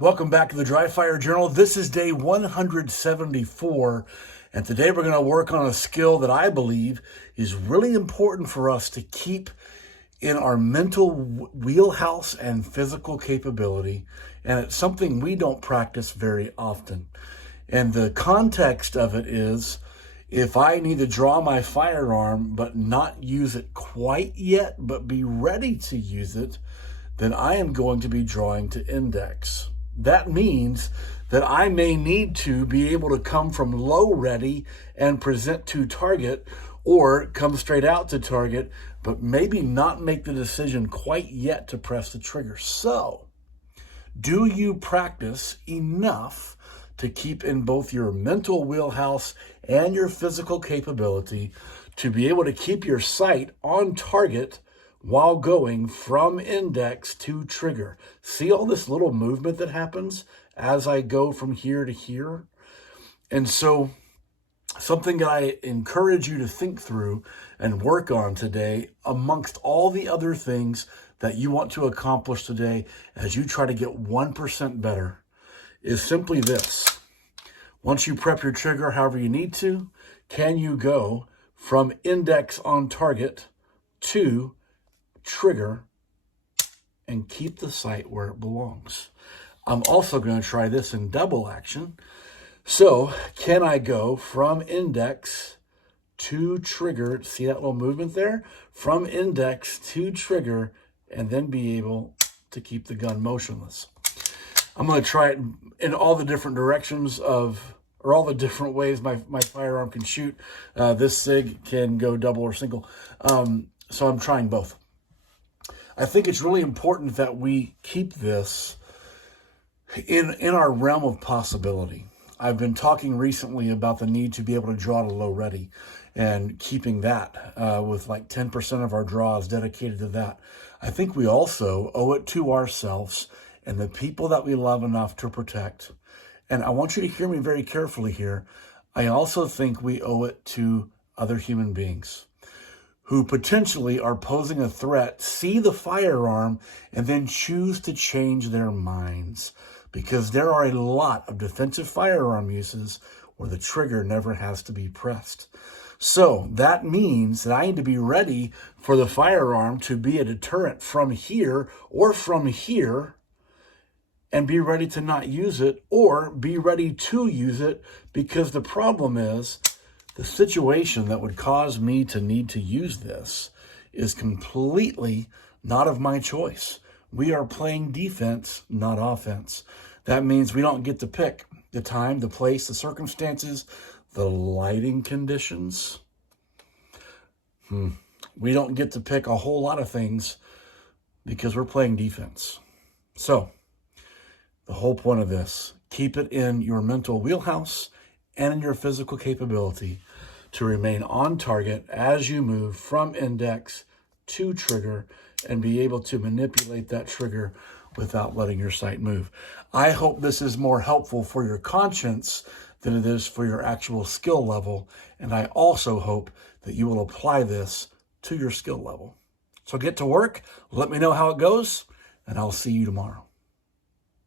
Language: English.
Welcome back to the Dry Fire Journal. This is day 174, and today we're going to work on a skill that I believe is really important for us to keep in our mental wheelhouse and physical capability, and it's something we don't practice very often. And the context of it is, if I need to draw my firearm but not use it quite yet, but be ready to use it, then I am going to be drawing to index. That means that I may need to be able to come from low ready and present to target, or come straight out to target, but maybe not make the decision quite yet to press the trigger. So, do you practice enough to keep in both your mental wheelhouse and your physical capability to be able to keep your sight on target while going from index to trigger? See all this little movement that happens as I go from here to here? And so something that I encourage you to think through and work on today, amongst all the other things that you want to accomplish today as you try to get 1% better, is simply this. Once you prep your trigger however you need to, can you go from index on target to trigger and keep the sight where it belongs? I'm also going to try this in double action. So can I go from index to trigger? See that little movement there? From index to trigger, and then be able to keep the gun motionless. I'm going to try it in all the different directions or all the different ways my firearm can shoot. This SIG can go double or single. So I'm trying both. I think it's really important that we keep this in our realm of possibility. I've been talking recently about the need to be able to draw to low ready, and keeping that with like 10% of our draws dedicated to that. I think we also owe it to ourselves and the people that we love enough to protect. And I want you to hear me very carefully here. I also think we owe it to other human beings who potentially are posing a threat, see the firearm, and then choose to change their minds. Because there are a lot of defensive firearm uses where the trigger never has to be pressed. So that means that I need to be ready for the firearm to be a deterrent from here or from here, and be ready to not use it, or be ready to use it, because the problem is the situation that would cause me to need to use this is completely not of my choice. We are playing defense, not offense. That means we don't get to pick the time, the place, the circumstances, the lighting conditions. We don't get to pick a whole lot of things because we're playing defense. So the whole point of this, keep it in your mental wheelhouse and in your physical capability to remain on target as you move from index to trigger, and be able to manipulate that trigger without letting your sight move. I hope this is more helpful for your conscience than it is for your actual skill level. And I also hope that you will apply this to your skill level. So get to work. Let me know how it goes, and I'll see you tomorrow.